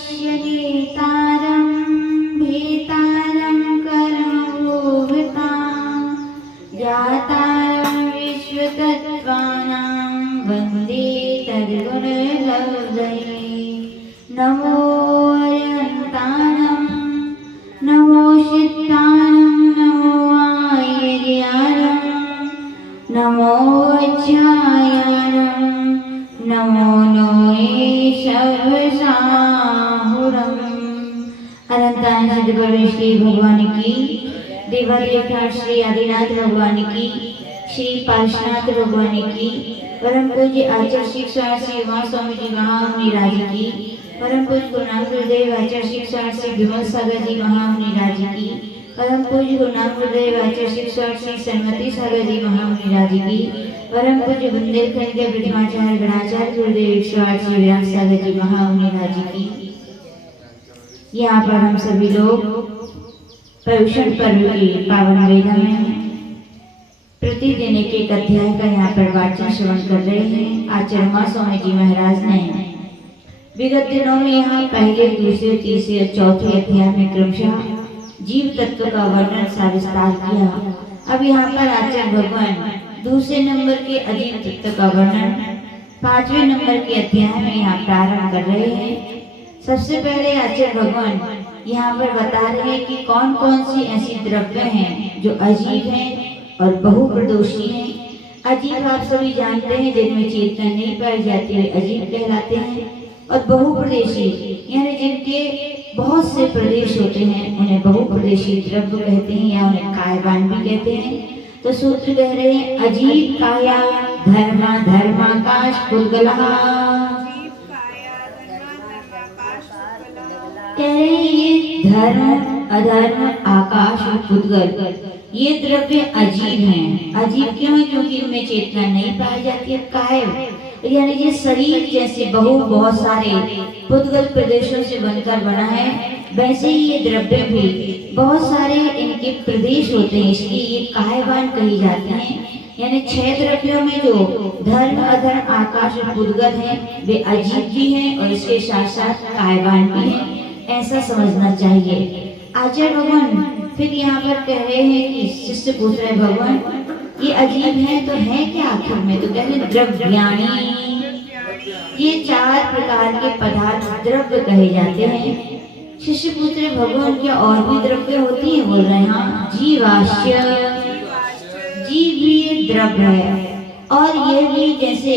नेतारं भेतारं कर्मभूभृतां ज्ञातारं विश्वतत्त्वानां वन्दे तद्गुणलब्धये। नमो अरिहन्तानं नमो सिद्धानं नमो आयर्यानं नमो वज्रायानं नमो नोए शवसाहुरम्। अनंतान सिद्धगुरु श्री भगवान की, देवादेवता श्री आदिनाथ भगवान की, श्री पार्श्वनाथ भगवान की, परम पूज्य आचार्य शिक्षा श्री उमा स्वामी जी महामुनिराज की, परम पूज्य गुरु नानक गुरुदेव आचार्य शिक्षा श्री विमल सागर जी महामुनिराज की, परम पूज्य गुरु नानक गुरुदेव आचार्य शिक्षा श्री सन्मति सागर जी महामुनिराज की, परम पूज्य बुंदेलखंड के प्रथमाचार्य गणाचार्य गुरुदेव ईश्वर श्री विराट सागर जी महामुनिराज की। यहाँ पर हम सभी लोग पर्युषण पर्व की पावन वेला में प्रतिदिन एक अध्याय का यहाँ पर वाचन श्रवण कर रहे हैं। आचार्य उमा स्वामी जी महाराज ने विगत दिनों में यहाँ पहले, दूसरे, तीसरे और चौथे अध्याय में क्रमशः जीव तत्व का वर्णन सविस्तार किया। अब यहाँ पर आचार्य भगवान दूसरे नंबर के अजीव तत्व का वर्णन 5वें नंबर के अध्याय में यहाँ प्रारंभ कर रहे हैं। सबसे पहले आचार्य भगवान यहाँ पर बता रहे हैं कि कौन कौन सी ऐसी द्रव्य हैं जो अजीब हैं और बहुप्रदोषी हैं। अजीब आप सभी जानते हैं, जिनमें चेतना नहीं पाई जाती वे अजीब कहलाते हैं, और बहुप्रदेशी यानी जिनके बहुत से प्रदेश होते हैं उन्हें बहुप्रदेशी द्रव्य कहते हैं या उन्हें कायवान भी कहते हैं। तो सूत्र कह रहे हैं अजीब काया धर्मा धर्माकाश पुद्गलः। कह रहे हैं ये धर्म अधर्म आकाश और पुद्गल ये द्रव्य अजीब हैं। अजीब क्यों है? क्योंकि इनमें चेतना नहीं पाई जाती है। कायव यानी ये शरीर जैसे बहुत सारे पुद्गल प्रदेशों से बनकर बना है, वैसे ही ये द्रव्य भी बहुत सारे इनके प्रदेश होते हैं, इसलिए ये कायवान कही जाते हैं। यानी 6 द्रव्यों में जो धर्म अधर्म आकाश और पुद्गल हैं वे अजीब भी हैं और इसके साथ साथ कायवान भी हैं, ऐसा समझना चाहिए। आचार्य भगवान फिर यहाँ पर कह रहे हैं कि शिष्य पूछ रहे भगवान ये अजीब है तो है क्या आखिर में? तो कह रहे द्रव्याणि, ये 4 प्रकार के पदार्थ द्रव्य कहे जाते हैं। शिष्य पूछ रहे भगवान क्या और भी द्रव्य होती है? बोल रहे हैं हाँ, जीवाश्य, जीव भी एक द्रव्य है। और ये भी जैसे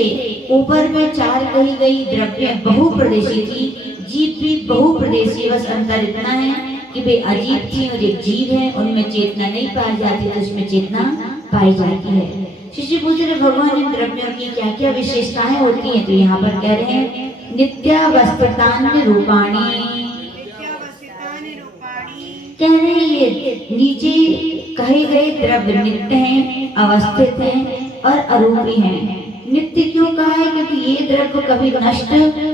ऊपर में 4 कही गई द्रव्य बहुप्रदेशी थी, जीव भी बहुप्रदेशी, बस अंतर इतना है कि वे अजीब थी और एक जीव है, उनमें चेतना नहीं पाई जाती तो उसमें चेतना पाई जाती है। शिष्य पूछ रहे भगवान इन द्रव्यों की क्या क्या विशेषताएं होती हैं? तो यहाँ पर कह रहे हैं नित्यावस्थितान्य रूपाणि। कह रहे हैं ये नीचे कहे गए द्रव्य नित्य हैं, अवस्थित हैं और अरूपी हैं। नित्य क्यों कहा है? क्योंकि ये द्रव्य कभी नष्ट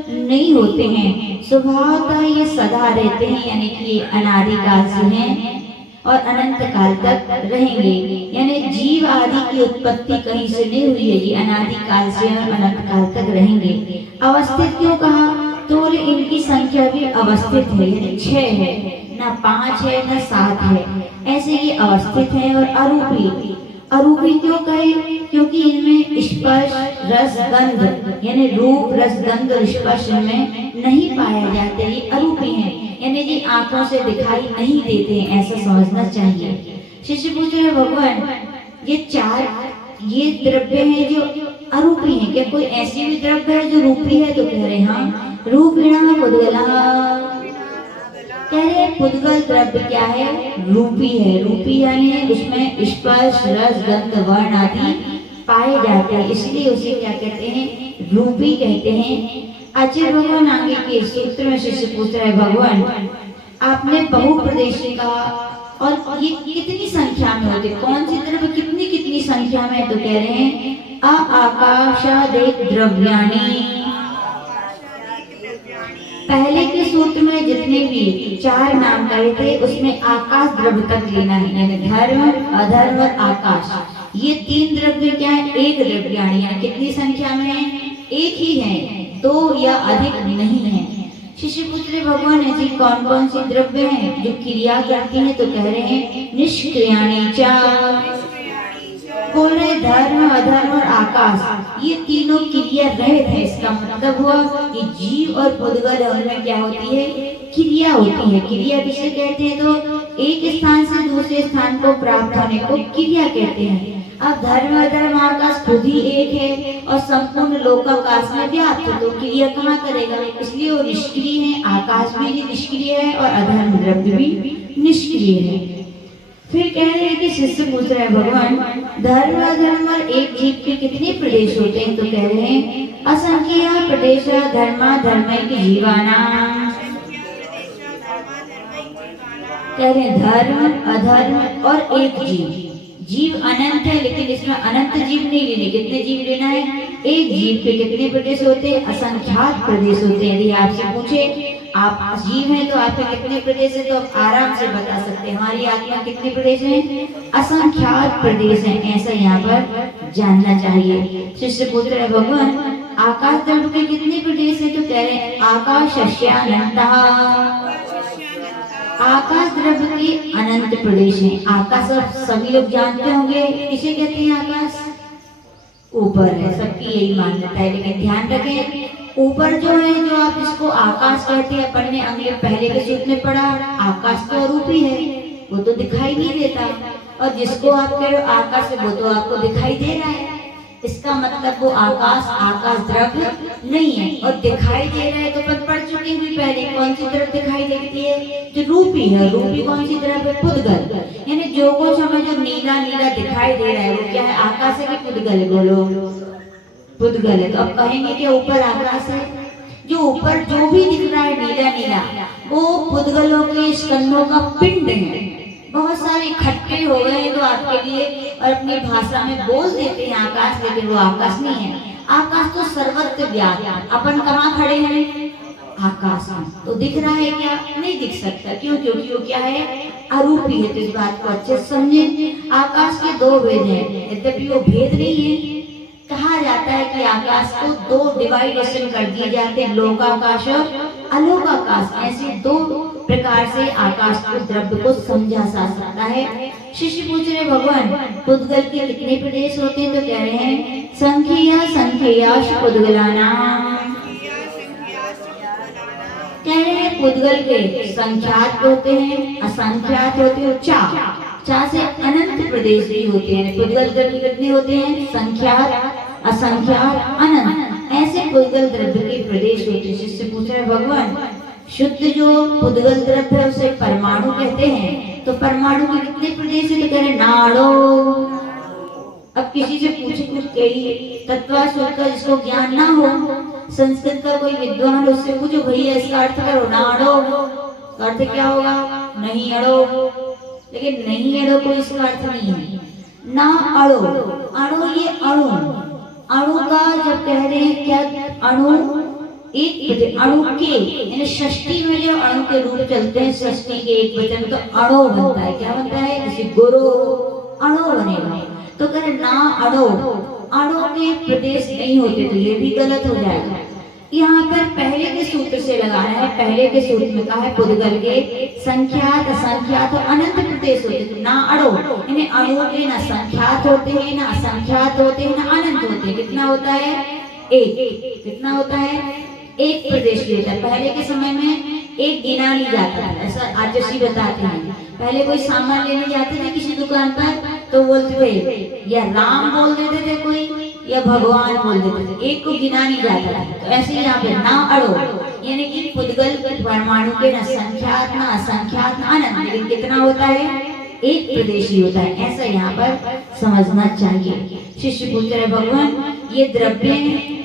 नहीं होते हैं, स्वभावतः ये सदा रहते हैं, यानी कि ये अनादिकाल से हैं और अनंत काल तक रहेंगे। यानी जीव आदि की उत्पत्ति कहीं से नहीं हुई है, ये अनादिकाल से और अनंत काल तक रहेंगे। अवस्थित क्यों कहा? तो इनकी संख्या भी अवस्थित है, यानी 6 है, ना 5 है ना 7 है, ऐसे ये अवस्थित है। और अरूपी, अरूपी क्यों कहे? क्योंकि इनमें स्पर्श रस गंध यानी रूप रस गंध और स्पर्श में नहीं पाया जाता, ये अरूपी हैं, यानी ये आंखों से दिखाई नहीं देते हैं, ऐसा समझना चाहिए। शिष्य पूछ रहे भगवान ये 4 ये द्रव्य हैं जो अरूपी हैं, क्या कोई ऐसी भी द्रव्य है जो रूपी है? तो कह रहे हाँ, रूपिणः पुद्गलः। कह रहे पुद्गल द्रव्य क्या है? रूपी है। रूपी यानी उसमें स्पर्श रस गंध वर्ण आदि पाए जाते हैं, इसलिए उसे क्या कहते हैं? रूपी कहते हैं। आचार्य भगवान आगे के सूत्र में शिष्य पूछ रहे भगवान आपने बहुप्रदेशी कहा और ये कितनी संख्या में होते? कौन सी द्रव्य कितनी कितनी संख्या में? तो कह रहे हैं आकाशादेक द्रव्याणि। पहले के सूत्र में जितने भी 4 नाम कहे थे उसमें आकाश द्रव्य तक लेना है, यानी धर्म अधर्म और आकाश, ये 3 द्रव्य क्या है? एक द्रव्याणि। यानी कितनी संख्या में है? एक ही है, 2 या अधिक नहीं है। शिष्य पूछ भगवान ऐसी कौन कौन सी द्रव्य हैं जो क्रिया करती हैं? तो कह रहे हैं निष्क्रियाणि च, बोल रहे धर्म अधर्म और आकाश ये तीनों क्रिया रहित है। इसका मतलब हुआ कि जीव और पुद्गल उनमें क्या होती है? क्रिया होती है। क्रिया किसे कहते हैं? तो एक स्थान से दूसरे स्थान को प्राप्त होने को क्रिया कहते हैं। अब धर्म अधर्म आकाश खुद ही एक है और संपूर्ण लोकाकाश में व्याप्त, तो क्रिया कहाँ करेगा? इसलिए वो निष्क्रिय है। आकाश भी निष्क्रिय है और अधर्म द्रव्य भी निष्क्रिय है। फिर कह रहे हैं कि शिष्य पूछ रहे हैं भगवान धर्म अधर्म और एक जीव के कितने प्रदेश होते हैं? तो कह रहे हैं असंख्य प्रदेश धर्मा धर्मैक जीवानां। कह रहे हैं धर्म अधर्म और एक जीव। जीव अनंत है लेकिन इसमें अनंत जीव नहीं लेने। कितने जीव लेना है? एक जीव के कितने प्रदेश होते हैं? असंख्यात प्रदेश होते हैं। यदि आपसे पूछे आप जीव हैं तो आपके कितने प्रदेश है, तो आप आराम से बता सकते हैं हमारी आत्मा कितने प्रदेश हैं? असंख्यात प्रदेश हैं। ऐसा यहाँ पर जानना चाहिए। शिष्य पूछ रहे भगवान आकाश द्रव्य के कितने प्रदेश हैं? तो कह रहे हैं आकाशस्यानन्तः। आकाश द्रव्य के अनंत प्रदेश हैं। आकाश सभी लोग जानते होंगे किसे कहते हैं? आकाश ऊपर है, सबकी यही मान्यता है। लेकिन ध्यान रखें ऊपर जो है, जो आप जिसको आकाश कहते हैं, अपन ने अगले पहले के सूत्र में पढ़ा आकाश तो अरूप ही है, वो तो दिखाई नहीं देता। और जिसको आप कह रहे हो आकाश है वो तो आपको दिखाई दे रहा है। इसका मतलब वो आकाश द्रव्य नहीं है और दिखाई दे रहा है। तो अपन पढ़ चुके हैं पहले कौन सी तरफ दिखाई देती है? जो रूपी है। रूपी कौन सी तरफ है? पुद्गल। यानी जो कुछ हमें जो नीला नीला दिखाई दे रहा है वो क्या है? आकाश है कि पुद्गल है? बोलो पुद्गल है। तो अब कहेंगे कि ऊपर आकाश है। जो ऊपर जो भी दिख रहा है नीला नीला वो पुद्गलों के स्कंदों का पिंड है। बहुत सारे इकट्ठे हो गए हैं तो आपके लिए और अपनी भाषा में बोल देते हैं आकाश, लेकिन वो आकाश नहीं है। आकाश तो सर्वत्र व्याप्त। अपन कहाँ खड़े हैं? आकाश में। तो दिख रहा है क्या? नहीं दिख सकता। क्यों? क्योंकि वो क्या है? अरूपी है। तो इस बात को अच्छे से समझे। आकाश के दो भेद हैं, यद्यपि वो भेद नहीं है। कहा जाता है कि आकाश को दो डिवाइडेशन कर दिए जाते हैं, लोकाकाश और अलोकाकाश। ऐसे दो प्रकार से आकाश को द्रव्य को समझा जा सकता है। शिष्य पूछ रहे भगवान पुद्गल के कितने प्रदेश होते हैं? तो कह रहे हैं संख्या संख्याश पुद्गलानां। कह रहे हैं पुद्गल के संख्यात होते हैं, असंख्यात होते हैं। चा से अनंत प्रदेश भी होते हैं। पुद्गल द्रव्य कितने होते हैं? संख्यात असंख्यात अनंत। ऐसे पुद्गल द्रव्य के प्रदेश होते हैं। शिष्य पूछ रहे भगवान शुद्ध जो पुद्गल द्रव्य है उसे परमाणु कहते हैं। तो परमाणु के कितने प्रदेश है? तो कह रहे नाड़ो। अब किसी से पूछे कुछ कही तत्वाशोध का जिसको ज्ञान ना हो, संस्कृत का कोई विद्वान, उससे पूछो भैया इसका अर्थ करो नाड़ो। अर्थ क्या होगा? नहीं अड़ो। लेकिन नहीं अड़ो कोई इसका अर्थ नहीं है। ना अड़ो, अणु ये अणु। अणु का जब कह रहे हैं क्या? अणु एक अणु के यानी षष्ठी में जो अणु के रूप चलते हैं षष्ठी के एक वचन तो अणो बनता है। क्या बनता है? जैसे गुरु अणो बनेगा। तो कह ना अणो, अणु के प्रदेश नहीं होते, तो ये भी गलत हो जाएगा। यहाँ पर पहले के सूत्र से लगाना है। पहले के सूत्र में कहा है पुद्गल के संख्यात असंख्यात और अनंत प्रदेश होते हैं। ना अणो यानी अणु के ना संख्यात होते हैं, ना असंख्यात होते हैं, ना अनंत होते हैं। कितना होता है? एक। कितना होता है? एक प्रदेश होता है। पहले के समय में एक गिना नहीं जाता है। ऐसा आचार्य बताते हैं। पहले कोई सामान लेने जाते थे किसी दुकान पर तो बोलते थे या राम बोल देते थे कोई या भगवान बोल देते थे, एक को गिना नहीं जाता था। तो ऐसे यहाँ पे ना अड़ो यानी कि पुद्गल परमाणु के न संख्यात न असंख्यात न अनंत, लेकिन कितना होता है? एक प्रदेश ही होता है। ऐसा यहाँ पर समझना चाहिए। शिष्य पूछ रहे भगवान ये द्रव्य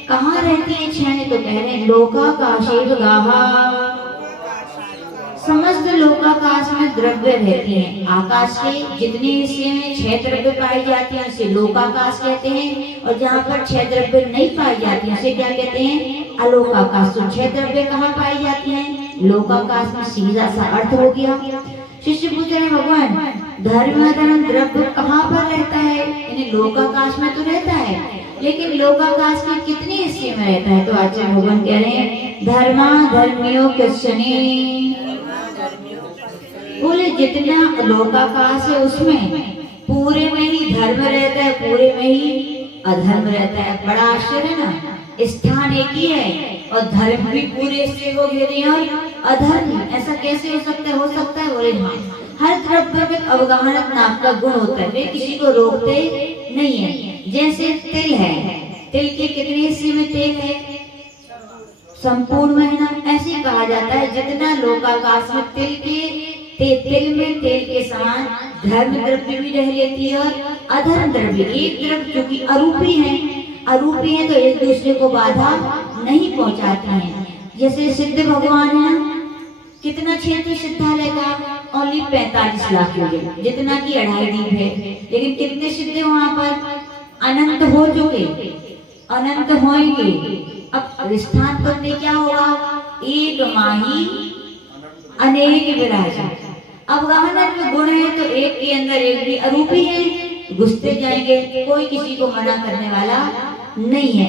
कहाँ रहती है? छह। तो कह रहे लोकाकाशे गाहा। समस्त लोकाकाश में द्रव्य रहती हैं। आकाश के जितने हिस्से में 6 द्रव्य पाई जाती हैं उसे लोकाकाश कहते हैं, और जहाँ पर 6 द्रव्य नहीं पाई जाती हैं उसे क्या कहते हैं? अलोकाकाश। तो 6 द्रव्य कहाँ पाई जाती हैं? लोकाकाश में। सीधा सा अर्थ हो गया। शिष्य पूछ रहे भगवान धर्म धर्म द्रव्य कहाँ पर रहता है? यानी लोकाकाश में तो रहता है, लेकिन लोकाकाश के कितने हिस्से में रहता है? तो आचार्य भगवान कह रहे हैं धर्मा धर्मियों कृष्णे। बोले जितना लोकाकाश है उसमें पूरे में ही धर्म रहता है, पूरे में ही अधर्म रहता है। बड़ा आश्चर्य है ना, स्थान एक ही है और धर्म भी पूरे से वो घेरे हैं और अधर्म ऐसा कैसे हो सकता है? हो सकता है। बोले हाँ, हर द्रव्य में अवगाहनत नाम का गुण होता है, वे किसी को रोकते नहीं है। जैसे तिल है, तिल के कितने हिस्से में तेल है? संपूर्ण में ना, ऐसे कहा जाता है जितना लोकाकाश में तिल में तेल के समान धर्म द्रव्य भी रह लेती है और अधर्म द्रव्य। एक द्रव्य जो कि अरूपी है तो एक दूसरे को बाधा नहीं पहुंचाते हैं। जैसे सिद्ध भगवान है, कितना क्षेत्र सिद्धालय का ओनली 45 लाख हो, जितना की 2.5 दीप है, लेकिन कितने सिद्ध वहां पर? अनंत हो चुके, अनंत होंगे। अब स्थान पर में क्या होगा? एक माही अनेक विराजा। अवगाहनत में गुण है तो एक के अंदर एक भी अरूपी है, घुसते जाएंगे, कोई किसी को मना करने वाला नहीं है।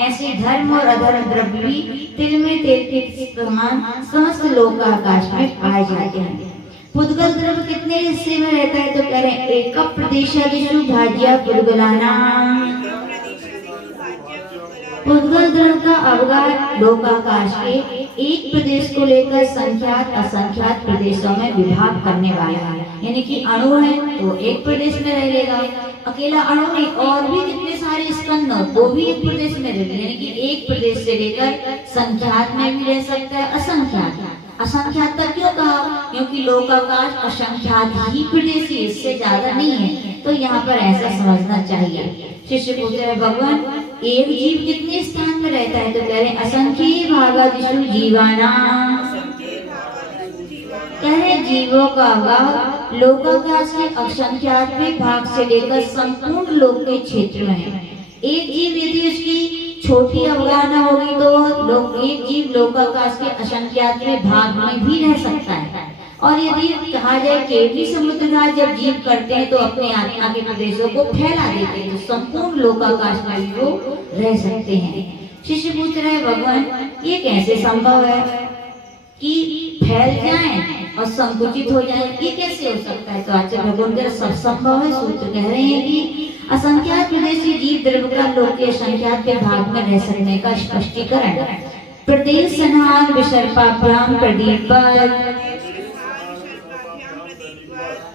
ऐसे धर्म और अधर्म द्रव्य भी तिल में तेल के समान समस्त लोकाकाश में पाए जाते हैं। पुद्गल द्रव्य कितने हिस्से में रहता है? तो कह रहे हैं एक प्रदेशादिषु भाज्या पुद्गलाना। पुद्गल द्रव्य का अवगाह लोकाकाश के एक प्रदेश को लेकर संख्यात असंख्यात प्रदेशों में विभाग करने वाला है। यानी कि अणु है तो एक प्रदेश में रह लेगा, अकेला अणु नहीं, और भी कितने सारे स्कंद वो भी एक प्रदेश में रह लेगा। यानी कि एक प्रदेश से लेकर संख्यात में भी रह सकता है, असंख्यात तक क्यों कहा? क्योंकि लोकाकाश असंख्यात ही प्रदेश, इससे ज्यादा नहीं है। तो यहाँ पर ऐसा समझना चाहिए। शिष्य पूछ रहे भगवान एक जीव कितने स्थान में रहता है? तो कह रहे असंख्य भागादिषु जीवाना। कह रहे जीवों का अवगाह लोकाकाश के असंख्यात भाग से लेकर संपूर्ण लोक के क्षेत्र में है। एक जीव यदि उसकी छोटी अवगाहना होगी तो एक जीव लोकाकाश के असंख्यात भाग में भी रह सकता है। और यदि कहा जाए केवली समुद्रराज जब जीव करते हैं तो अपने आत्मा के प्रदेशों को फैला देते हैं, तो संपूर्ण लोकाकाश में वो रह सकते हैं। शिष्य पूछ रहे भगवान ये कैसे संभव है कि फैल जाएं और संकुचित हो जाएं? ये कैसे हो सकता है? तो आचार्य भगवान का सब संभव है। सूत्र कह रहे हैं कि असंख्यात प्रदेशी जीव द्रव्य का लोक के असंख्यात के भाग में रह सकने का स्पष्टीकरण प्रदेश संहार विसर्पाभ्याम प्रदीप पर।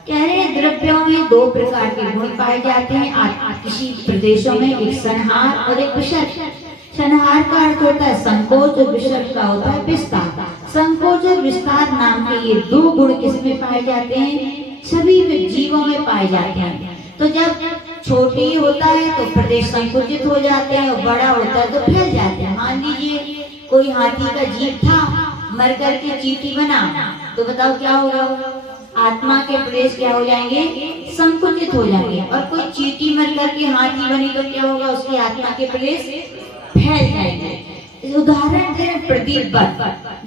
कह रहे द्रव्यों में 2 प्रकार के गुण पाए जाते हैं किसी प्रदेशों में, एक संहार और एक विसर्प। संहार का अर्थ होता है संकोच और विसर्प का होता है विस्तार। संकोच और विस्तार नाम के ये 2 गुण किसमें पाए जाते हैं? सभी में जीवों में पाए जाते हैं। तो जब छोटी होता है तो प्रदेश संकुचित हो जाते हैं और बड़ा होता है तो फैल जाते हैं। मान लीजिए कोई हाथी का जीव था, मर करके चींटी बना, तो बताओ क्या होगा? आत्मा के प्रदेश क्या हो जाएंगे? संकुचित हो जाएंगे। और कोई चींटी मर करके हाथी बनी तो क्या होगा? उसकी आत्मा के प्रदेश फैल जाएंगे। उदाहरण दें प्रदीप पर,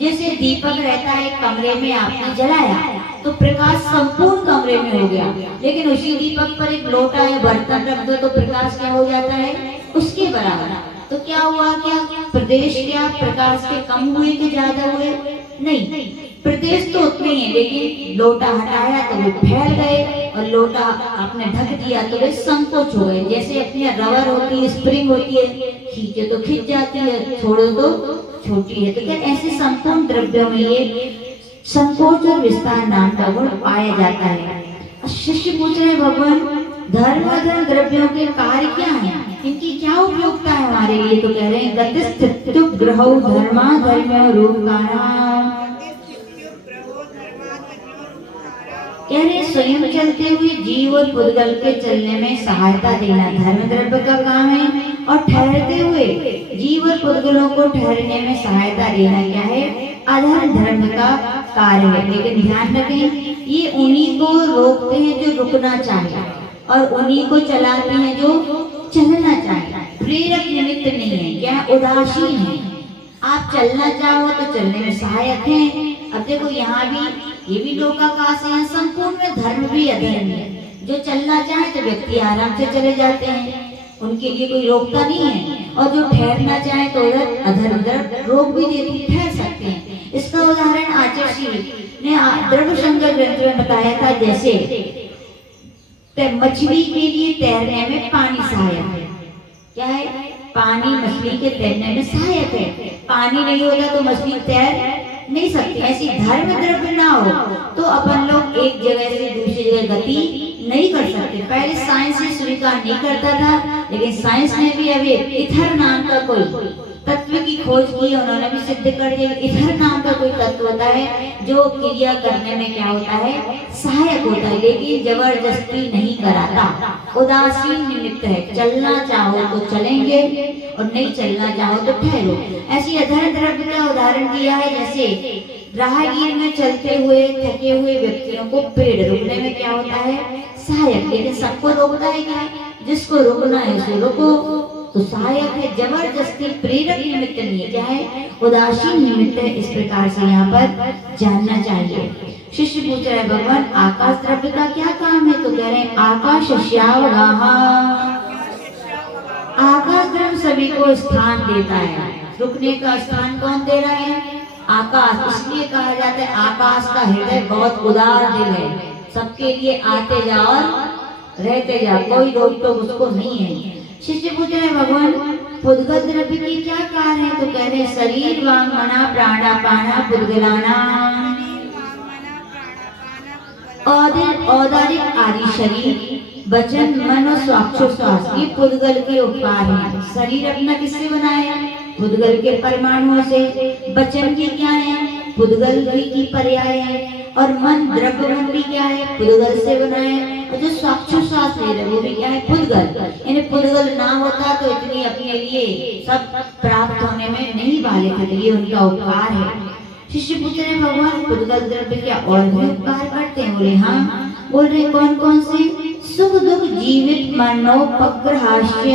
जैसे दीपक रहता है कमरे में, आपने जलाया तो प्रकाश संपूर्ण कमरे में हो गया, लेकिन उसी दीपक पर एक लोटा या बर्तन रख दो तो प्रकाश क्या हो जाता है? उसके बराबर। तो क्या हुआ? क्या प्रदेश क्या प्रकाश के कम हुए कि ज्यादा हुए? नहीं, प्रदेश तो उतने ही है, लेकिन लोटा हटाया तो वे फैल गए और लोटा आपने ढक दिया तो वे संकोच हो गए। जैसे अपनी रबर होती है, स्प्रिंग होती है, खींचे तो खींच जाती है, छोड़ो तो छोटी है। तो क्या ऐसे संपूर्ण द्रव्यों में ये संकोच और विस्तार नाम का गुण पाया जाता है। शिष्य पूछ रहे भगवान धर्म अधर्म द्रव्यों के कार्य क्या है, इनकी क्या उपयोगिता है हमारे लिए? तो कह रहे हैं गतिस्थित्यु ग्रहो धर्मा धर्म रूपकारा। कह रहे स्वयं चलते हुए जीव और पुद्गल के चलने में सहायता देना धर्म द्रव्य का काम है, और ठहरते हुए जीव और पुद्गलों को ठहरने में सहायता देना क्या है? अधर्म धर्म का कार्य है। लेकिन ध्यान रखें ये उन्हीं को रोकते हैं जो रुकना चाहे, और उन्हीं को चलाते हैं जो चलना चाहे। प्रेरक निमित्त नहीं है, क्या उदासीन है। आप चलना चाहो तो चलने में सहायक है। अब देखो यहाँ भी ये भी लोकाकाश है, संपूर्ण में धर्म भी अधर्म है। जो चलना चाहे तो व्यक्ति आराम से चले जाते हैं, उनके लिए कोई रोकता नहीं है। और जो ठहरना चाहे तो उधर अधर उधर रोक भी देती, ठहर सकते हैं। इसका उदाहरण आचार्य श्री ने द्रव्य संकर ग्रंथ में बताया था, जैसे मछली के लिए तैरने में पानी सहायक है। क्या है? पानी मछली के तैरने में सहायक है। पानी नहीं होता तो मछली तैर नहीं सकती। ऐसी धर्म द्रव्य ना हो तो अपन लोग एक जगह से दूसरी जगह गति नहीं कर सकते। पहले साइंस ने स्वीकार नहीं करता था, लेकिन साइंस ने भी अभी इथर नाम का कोई तत्व की खोज की, उन्होंने भी सिद्ध कर दिया। इथर नाम का कोई तत्व होता है जो क्रिया करने में क्या होता है, सहायक होता है, लेकिन जबरदस्ती नहीं कराता, उदासीन निमित्त है। चलना चाहो तो चलेंगे और नहीं चलना चाहो तो ठहरो। ऐसी अधर द्रव्य का उदाहरण दिया है, जैसे राहगीर में चलते हुए थके हुए व्यक्तियों को पेड़ रोकने में क्या होता है, सहायक, लेकिन सबको रोकना है क्या? जिसको रोकना है उसको रोको, तो सहायक है, जबरदस्ती प्रेरक निमित्त नहीं है। क्या है? उदासीन निमित्त है। इस प्रकार से यहाँ पर जानना चाहिए। शिष्य पूछ रहे हैं, भगवान आकाश द्रव्य का क्या काम है? तो कह रहे हैं आकाश श्यावगाः, आकाश द्रव्य सभी को स्थान देता है। रुकने का स्थान कौन दे रहा है? आकाश। इसलिए कहा जाता है आकाश का हृदय बहुत उदार दिल है, सबके लिए आते जाओ और रहते जाओ, कोई रोक टोक उसको नहीं है। शिष्य पूछ रहे भगवान पुद्गल द्रव्य की क्या कार्य है? तो कह रहे शरीर वांग मना प्राणापाना पुद्गलाना, औदारिक आदि शरीर वचन मन और स्वाक्षोश्वास ये पुद्गल के उपकार है। शरीर अपना किससे बनाया? पुद्गल के परमाणुओं से। वचन की क्या है? पुद्गल की पर्याय है। और मन द्रव्य मन भी क्या है? पुद्गल से बनाया। और जो स्वाक्षोश्वास है वो भी क्या है? पुद्गल। इन्हें पुद्गल ना होता तो इतनी अपने लिए सब प्राप्त होने में नहीं वाले थे, ये उनका उपकार है। शिष्य पूछ रहे भगवान पुद्गल द्रव्य क्या और भी उपकार करते हैं? बोले हाँ। बोल रहे कौन कौन से? सुख दुख जीवित मनोपग्रहास्य।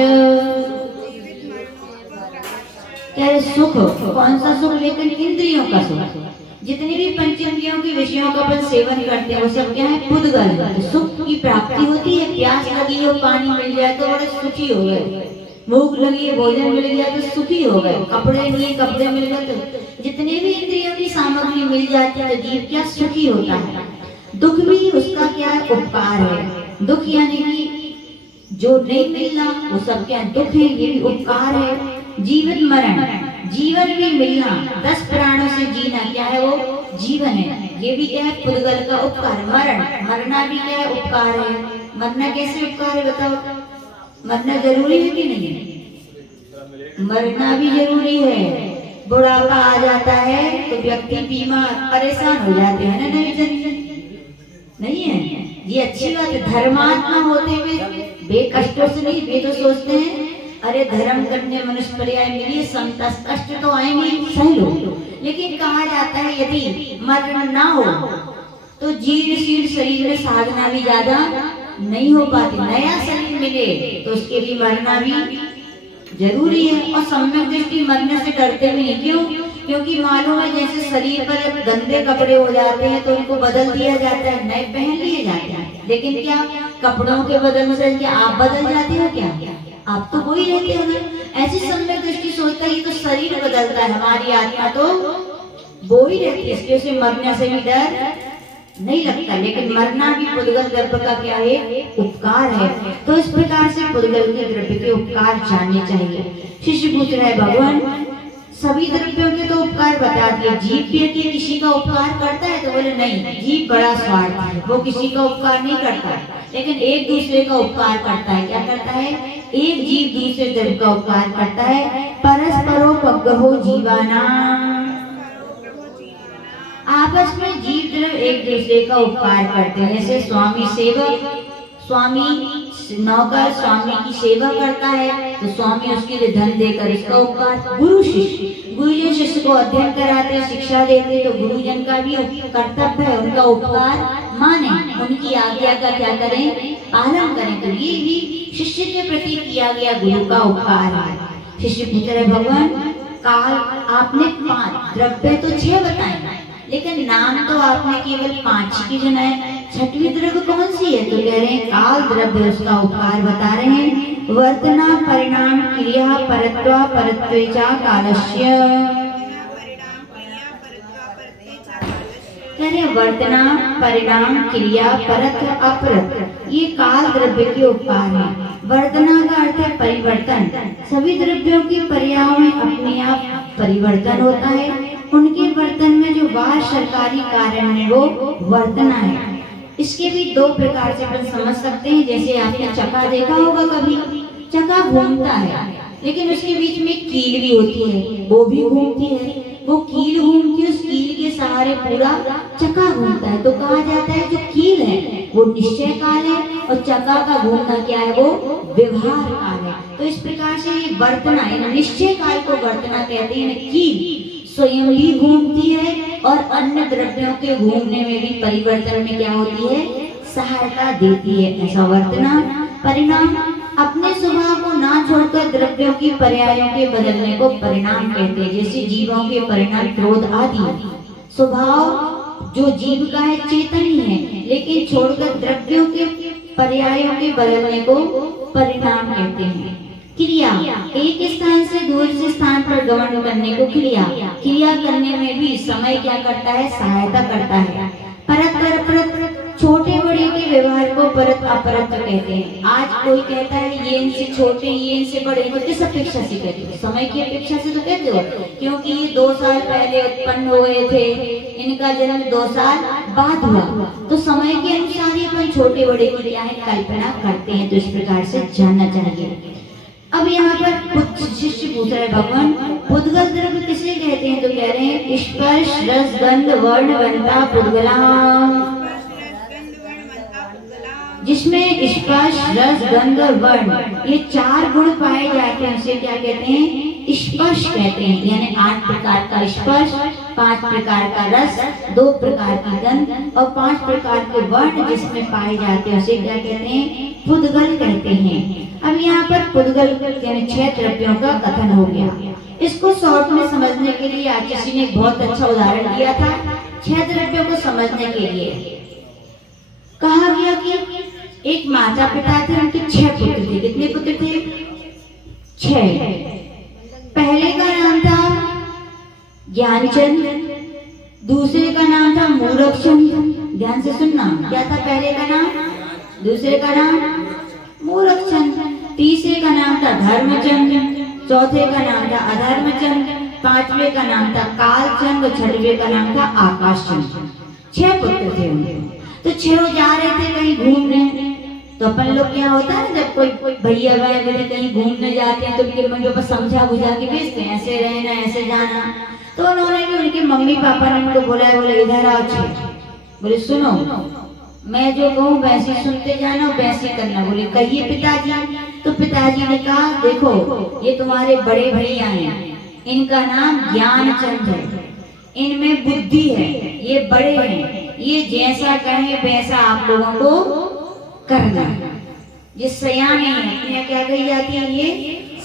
क्या है? सुख कौन सा सुख? लेकिन इंद्रियों का सुख। जितनी भी पंचेंद्रियों के विषयों का अपन सेवन करते हैं वो सब क्या है? पुद्गल। सुख की प्राप्ति होती है। प्यास लगी हो पानी मिल जाए तो बड़े सुखी हो गए, भूख लगी है भोजन मिल गया तो सुखी हो गए, कपड़े लिए कपड़े मिल गए, तो जितनी भी इंद्रियों की सामग्री मिल जाती है तो जीव क्या सुखी होता है। दुख भी उसका क्या है? उपकार है। दुख यानी कि जो नहीं मिलना वो सब क्या दुख है, ये भी उपकार है। जीवन मरण, जीवन भी मिलना, 10 प्राणों से जीना क्या है? वो जीवन है, ये भी क्या है? पुद्गल का उपकार। मरण, मरना भी क्या है? उपकार है। मरना कैसे उपकार है बताओ? मरना जरूरी है कि नहीं है? मरना भी जरूरी है। बुढ़ापा आ जाता है तो व्यक्ति बीमार परेशान हो जाते हैं ना, नहीं है? ये अच्छी बात है। धर्मात्मा होते हुए बेकष्टों से नहीं, वे तो सोचते हैं अरे धर्म करने मनुष्य पर्याय मिली, संतस कष्ट तो आएंगे, सही लो। लेकिन कहा जाता है यदि मरण ना हो तो जीर्ण शरीर में साधना भी ज्यादा नहीं हो पाती। नया शरीर मिले तो उसके लिए मरना भी जरूरी है। और सम्यक दृष्टि मरने से डरते भी नहीं। क्यों? क्योंकि मालूम है जैसे शरीर पर गंदे कपड़े हो जाते हैं तो उनको बदल दिया जाता है, नए पहन लिए जाते हैं। लेकिन क्या कपड़ों के बदल से क्या आप बदल जाते हो? क्या आप तो वही रहते हो ना। ऐसी सम्यक दृष्टि सोचता है तो शरीर बदलता है, हमारी आत्मा तो वो ही रहती है, इसलिए उसे मरने से भी डर नहीं लगता। लेकिन मरना भी पुद्गल द्रव्य का क्या है? उपकार है। तो इस प्रकार से पुद्गल के द्रव्य के उपकार जानने चाहिए। शिष्य पूछ रहे हैं भगवान सभी द्रव्यों के तो उपकार बता दिए, जीव भी कि किसी का उपकार करता है? तो बोले नहीं, जीव बड़ा स्वार्थ है, वो किसी का उपकार नहीं करता, लेकिन एक दूसरे का उपकार करता है। क्या करता है? एक जीव दूसरे द्रव्य का उपकार करता है। परस्परोपग्रहो जीवाना, आपस में जीव द्रव्य एक दूसरे का उपकार करते हैं। जैसे स्वामी सेवक, स्वामी नौकर स्वामी की सेवा करता है तो स्वामी उसके लिए धन देकर इसका उपकार। गुरु शिष्य, गुरुजन शिष्य को अध्ययन कराते शिक्षा देते तो गुरुजन का भी कर्तव्य है उनका उपकार माने, उनकी आज्ञा का क्या करें? पालन करें। तो ये भी शिष्य के प्रति किया गया गुरु का उपकार है। शिष्य पूछ रहे भगवान काल आपने 5 द्रव्य तो 6 बताए, लेकिन नाम तो आपने केवल 5 की जनाए, 6वीं द्रव्य कौन सी है? तो कह रहे हैं काल द्रव्य, उसका उपकार बता रहे हैं। वर्तना परिणाम क्रिया परत्वा परत्वे च कालस्य। कह रहे वर्तना परिणाम क्रिया परत अपरत ये काल द्रव्य के उपकार है। वर्तना का अर्थ है परिवर्तन। सभी द्रव्यों के पर्यायों में अपने आप परिवर्तन होता है। उनके वर्तन में जो बाहर सरकारी कारण है वो वर्तना है। इसके भी दो प्रकार से अपन समझ सकते हैं। जैसे आपने चक्का देखा होगा, कभी चक्का घूमता है लेकिन उसके बीच में कील भी होती है, वो भी घूमती है। वो कील घूमती है, उस कील के सहारे पूरा चक्का घूमता है। तो कहा जाता है जो कील है वो निश्चय काल है और चक्का का घूमना क्या है, वो व्यवहार काल है। तो इस प्रकार से ये वर्तना है, निश्चय काल को वर्तना कहते हैं। कील स्वयं भी घूमती है और अन्य द्रव्यों के घूमने में भी परिवर्तन में क्या होती है, सहायता देती है। ऐसा वर्तना। परिणाम अपने स्वभाव को ना छोड़कर द्रव्यों की पर्यायों के बदलने को परिणाम कहते हैं। जैसे जीवों के परिणाम क्रोध आदि स्वभाव जो जीव का है चेतन ही है, लेकिन छोड़कर द्रव्यों के पर्यायों के बदलने को परिणाम कहते हैं। क्रिया एक स्थान से दूसरे स्थान पर गमन करने को क्रिया करने में भी समय क्या करता है, सहायता करता है। परत परत छोटे बड़े के व्यवहार को परत अपरत कहते हैं। आज कोई कहता है ये इनसे छोटे, ये इनसे बड़े, तो किस अपेक्षा से कहते हो, समय की अपेक्षा से तो कहते हो, क्योंकि ये 2 साल पहले उत्पन्न हुए थे, इनका जन्म 2 साल बाद हुआ, तो समय के अनुसार ही अपन छोटे बड़े की क्या है कल्पना करते हैं। तो इस प्रकार से जानना चाहिए। अब यहाँ पर कुछ शिष्य पूछ रहे भगवान पुद्गल द्रव्य किसे कहते हैं, तो कह रहे हैं स्पर्श रस गंध वर्ण वनता पुद्गला। जिसमें स्पर्श रस गंध और वर्ण ये 4 गुण पाए जाते हैं, उसे क्या कहते हैं, स्पर्श कहते हैं। यानी 8 प्रकार का स्पर्श, 5 प्रकार का रस, 2 प्रकार की गंध और 5 प्रकार के वर्ण जिसमें पाए जाते हैं उसे क्या कहते हैं, पुद्गल कहते हैं। अब यहाँ पर पुद्गल यानी 6 द्रव्यों का कथन हो गया। इसको शॉर्ट में समझने के लिए आचार्य ने एक बहुत अच्छा उदाहरण दिया था। 6 द्रव्यों को समझने के लिए कहा गया कि एक माता पिता थे, उनके 6 पुत्र थे। कितने पुत्र थे, 6। पहले का नाम था ज्ञानचंद, दूसरे का नाम था मूरखचंद। ध्यान से सुनना, क्या था पहले का नाम, दूसरे का नाम मूरखचंद, तीसरे का नाम था धर्मचंद, चौथे का नाम था अधर्मचंद, 5वें का नाम था कालचंद, 6वें का नाम था आकाशचंद। 6 पुत्र थे उनके। तो 6 जा रहे थे कहीं घूमने। तो अपन लोग क्या होता है, जब कोई भैया वगैरह कहीं घूमने जाते हैं तो उनके मम्मी पापा समझा बुझा के भेजते हैं, ऐसे रहना ऐसे जाना। तो उन्होंने भी उनके मम्मी पापा ने उनको बोला, बोले इधर आओ, बोले सुनो मैं जो कहूँ वैसे सुनते जाना, वैसे करना। बोले कहिए पिताजी। तो पिताजी ने कहा देखो ये तुम्हारे बड़े भैया हैं, इनका नाम ज्ञानचंद है, इनमें बुद्धि है, ये बड़े हैं, ये जैसा कहें वैसा आप लोगों को करना। ये सयाने हैं, क्या कही जाती है, ये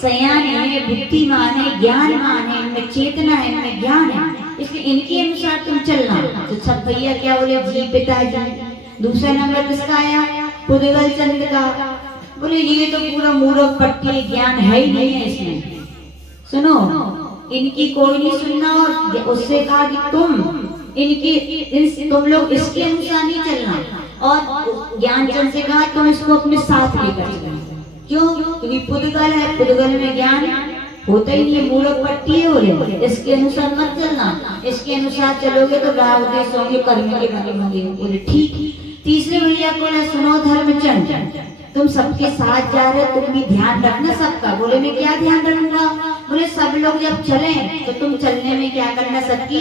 सयाने हैं, बुद्धिमान है, ज्ञानमान है, इनमें चेतना है, इनमें ज्ञान है, इसलिए इनके अनुसार तुम चलना। तो सब भैया क्या बोले, जी पिताजी। दूसरा नंबर किसका आया, पुद्गल चंद का। बोले ये तो पूरा मूर्ख पट्टी, ज्ञान है ही नहीं है इसमें, सुनो इनकी कोई नहीं सुनना। और उससे कहा कि तुम लोग इसके अनुसार नहीं चलना। और ज्ञानचंद से कहा तुम इसको अपने साथ लेकर चलना। क्यों, क्योंकि पुद्गल है, पुद्गल में ज्ञान होता ही नहीं, मूर्ख पट्टी है। बोले इसके अनुसार मत चलना, इसके अनुसार चलोगे तो राग देश होंगे, कर्म के बने होंगे। बोले ठीक। तीसरे भैया को बोला सुनो धर्मचंद, तुम सबके साथ जा रहे हो, तुम भी ध्यान रखना सबका। बोले मैं क्या ध्यान रखूंगा। बोले सब लोग जब चले तो तुम चलने में क्या करना, सबकी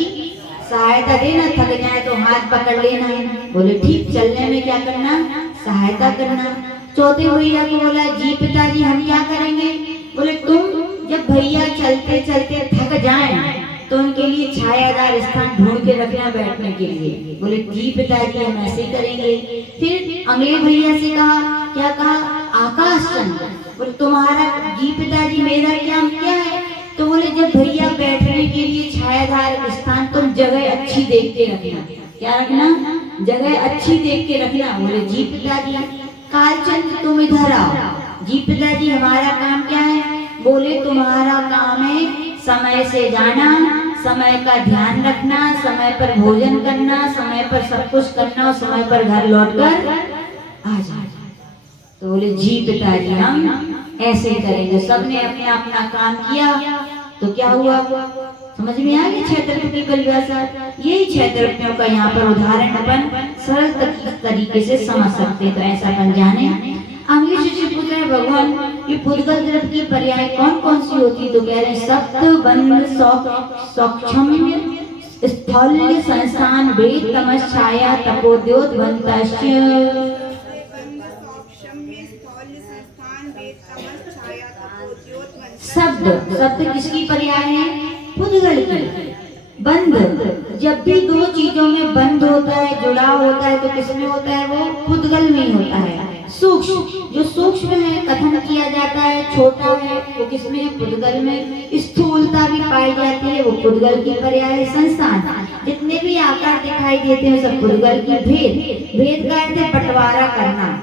सहायता देना, थक जाए तो हाथ पकड़ लेना। बोले ठीक, चलने में क्या करना, सहायता करना। चौथे भैया को बोला जी पिताजी हम क्या करेंगे। बोले तुम जब भैया चलते चलते थक जाएं तो उनके लिए छायादार स्थान ढूंढ के रखना बैठने के लिए। बोले जी पिताजी हम ऐसे करेंगे। फिर अगले भैया से कहा, क्या कहा, आकाशचंद। बोले तुम्हारा जी पिताजी मेरा क्या है। तो बोले जब भैया बैठने के लिए छायादार स्थान तुम जगह अच्छी देख के रखना। क्या रखना, जगह अच्छी देख के रखना। बोले जी पिताजी। कालचंद तुम इधर आओ। जी पिताजी हमारा काम क्या है? बोले तुम्हारा काम है समय से जाना, समय का ध्यान रखना, समय पर भोजन करना, समय पर सब कुछ करना और समय पर घर लौटकर आ जाना। तो बोले जी पिताजी हम ऐसे ही करेंगे। सबने अपना अपना काम किया। तो क्या हुआ समझ में आ गया क्षेत्रपति बलिप्रसाद? यही क्षेत्रपतियों का यहाँ पर उदाहरण अपन सरल तरीके से समझ सकते हैं। तो ऐसा अपन जाने। अगली शिष्य पूछ रहे भगवान ये पुद्गल द्रव्य की पर्याय कौन कौन सी होती? तो कह रहे सप्त बंध सौक्षम्य स्थल्य संस्थान वेद तमस छाया तपोद्योतवन्तश्च। शब्द शब्द किसकी पर्याय है? पुद्गल की। बंध जब भी दो चीजों में बंध होता है, जुड़ाव होता है, तो किसमें होता है? वो पुद्गल में ही होता है। सूक्ष्म जो सूक्ष्म है, कथन किया जाता है, छोटा है, वो किसमें है? पुद्गल में। स्थूलता भी पाई जाती है, वो पुद्गल की पर्याय है। संस्थान जितने भी आकार दिखाई देते हैं सब पुद्गल की। भेद भेद का अर्थ है बंटवारा करना।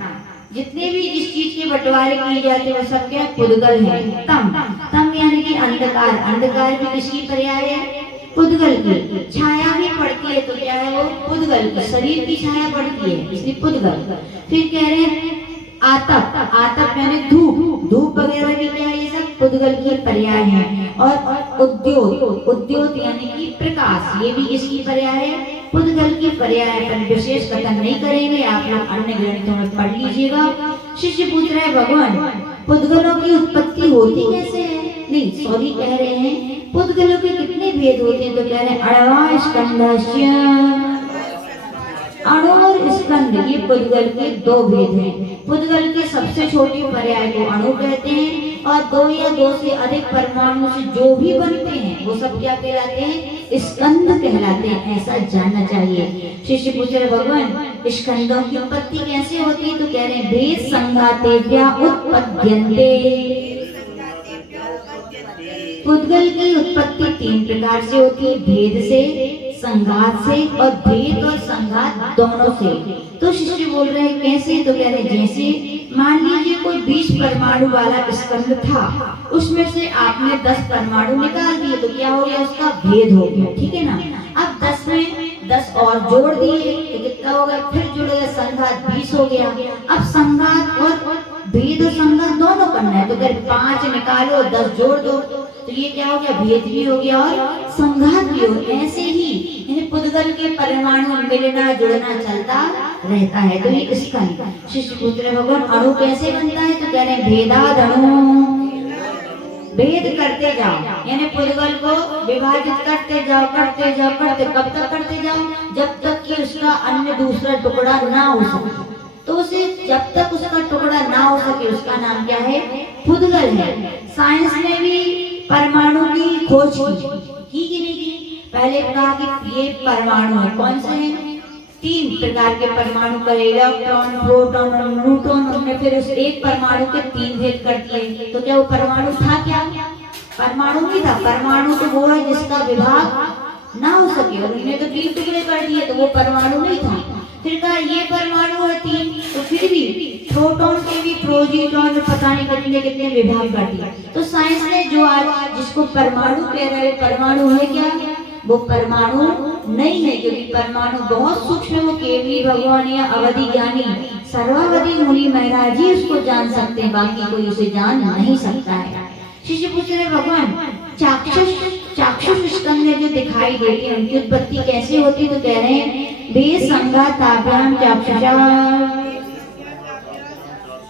जितने भी जिस चीज के बंटवारे किए जाते हैं वो सब क्या पुद्गल है। तम तम यानी कि अंधकार। अंधकार भी किसकी पर्याय है? पुद्गल की। छाया भी पड़ती है तो क्या है वो? पुद्गल की। शरीर की छाया पड़ती है इसलिए पुद्गल। फिर कह रहे हैं आतप। आतप यानी धूप। धूप वगैरह भी क्या है? ये सब पुद्गल की पर्याय है। और उद्योत उद्योत यानी कि प्रकाश, ये भी किसकी पर्याय है? पुद्गल की पर्याय। पर विशेष कथन नहीं करेंगे, आप लोग अन्य ग्रंथों में पढ़ लीजिएगा। शिष्य पूछ रहे भगवान पुद्गलों की उत्पत्ति होती कैसे है? नहीं सॉरी कह रहे हैं पुद्गलों के कितने भेद होते हैं? तो कह रहे हैं अणवा स्कंधस्य। अणु और स्कंद ये पुद्गल के दो भेद हैं। पुद्गल के सबसे छोटे पर्याय को अणु कहते हैं और दो या दो से अधिक परमाणु से जो भी बनते हैं वो सब क्या कहलाते हैं? स्कंद कहलाते हैं। ऐसा जानना चाहिए। शिष्य पूछ रहे भगवान स्कंदों की उत्पत्ति कैसे होती है? तो कह रहे हैं भेद संघातेभ्यः उत्पद्यन्ते। पुद्गल की उत्पत्ति तीन प्रकार से होती है, भेद से, संघात से और भेद और संघात दोनों से। तो शिष्य बोल रहे हैं कैसे? तो कह रहे जैसे मान लीजिए कोई 20 परमाणु वाला स्कंद था, उसमें से आपने 10 परमाणु निकाल दिए तो क्या हो गया? उसका भेद हो गया। ठीक है ना? अब 10 में 10 और जोड़ दिए तो कितना हो गया? फिर जुड़ गया संघात 20 हो गया। अब संघात और भेद और संघात दोनों करना है तो अगर 5 निकालो 10 जोड़ दो तो ये क्या हो गया? भेद भी हो गया और संघात भी हो। ऐसे ही पुद्गल के परमाणु मिलना जुड़ना चलता रहता है। तो ये स्कंद। शिष्य पूछ रहे भगवान अणु कैसे बनता है? तो कह रहे हैं भेदाद अणु। भेद करते जाओ यानी पुद्गल को विभाजित करते जाओ करते जाओ करते कब तक करते जाओ? जब तक कि उसका अन्य दूसरा टुकड़ा ना हो सके। तो उसे जब तक उसका टुकड़ा ना हो सके उसका नाम क्या है? पुद्गल है। साइंस ने भी परमाणु की खोज की कि नहीं की? पहले कहा कि ये परमाणु है, कौन से हैं? 3 प्रकार के परमाणु का, इलेक्ट्रॉन, प्रोटॉन और न्यूट्रॉन। उन्होंने फिर उस एक परमाणु के 3 भेद कर दिए। तो क्या वो परमाणु था? क्या परमाणु नहीं था। परमाणु तो वो है जिसका विभाग ना हो सके और उन्होंने तो 3 टुकड़े कर दिए तो वो परमाणु नहीं था। फिर कहा ये परमाणु है 3 तो फिर भी प्रोटॉन के भी प्रोजीट्रॉन पता नहीं कितने कितने विभाग कर दिए। तो साइंस ने जो आज जिसको परमाणु कह रहे हैं परमाणु है क्या? वो परमाणु नहीं है क्योंकि परमाणु बहुत सूक्ष्म है। वो केवली भगवान या अवधि ज्ञानी सर्वावधि मुनि महाराज ही उसको जान सकते हैं, बाकी कोई उसे जान नहीं सकता है। शिष्य पूछ रहे भगवान चाक्षुष स्कंद जो दिखाई देते हैं उनकी उत्पत्ति कैसे होती? तो कह रहे हैं बेसंगाताभ्याम चाक्षुषा।